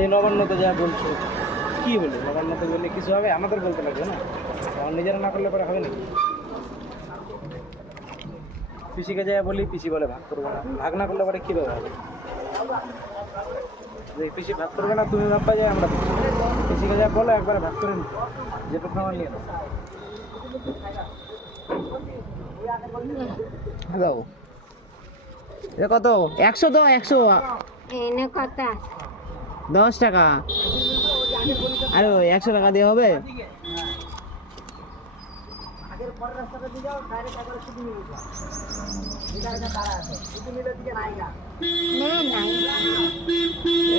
এই নবান্নতে যা বলছো কি হলো? নবান্নতে বললে কিছু হবে? আমাদের বলতে লাগবে না? আমার নিজেরা না করলে পরে হবে নাকি? পিসিকে যা বলি, পিসি বলে ভাগ করবো না। ভাগ না করলে পরে কীভাবে হবে? যে পিসি ভাগ করবে না, তুমি ভাববা যায় আমরা পিসিকে যা বলো একবারে ভাগ করে নিই, যেটুকু আমার নিয়ে হ্যালো, এটা কত? 100 তো 100 কত 10 টাকা। আরে 100 টাকা দিয়ে হবে?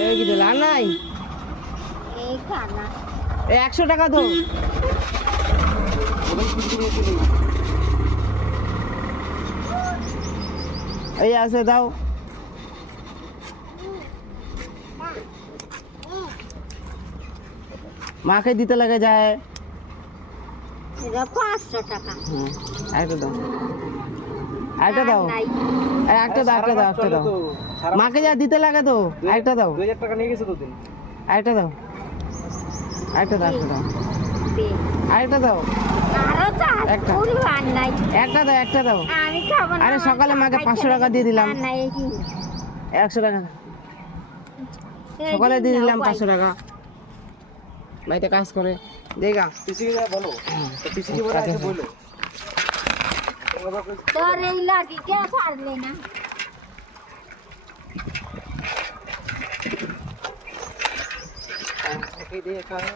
এই কি দিল? আর নাই 100 টাকা তো। এই আছে, দাও। মাকে দিতে লাগে যায়। 500 টাকা। একটা দাও, একটা দাও, একটা দাও, একটা দাও, একটা দাও। মাকে যা দিতে লাগে তো, একটা দাও। 2000 টাকা নিয়ে গেছে তো দিন। একটা দাও, একটা দাও, একটা দাও, আরেকটা দাও। একটা দাও, একটা দাও। আরে সকালে মাকে 500 টাকা দিয়ে দিলাম। 100 টাকা সকালে দিয়ে দিলাম, 500 টাকা। বাড়িতে কাজ করে দেখা পিসিকে যা বলো, তো পিসিকে বলে আগে বলো। তোর এই লাগি কে পারলে না? ওকে দিয়ে খাও।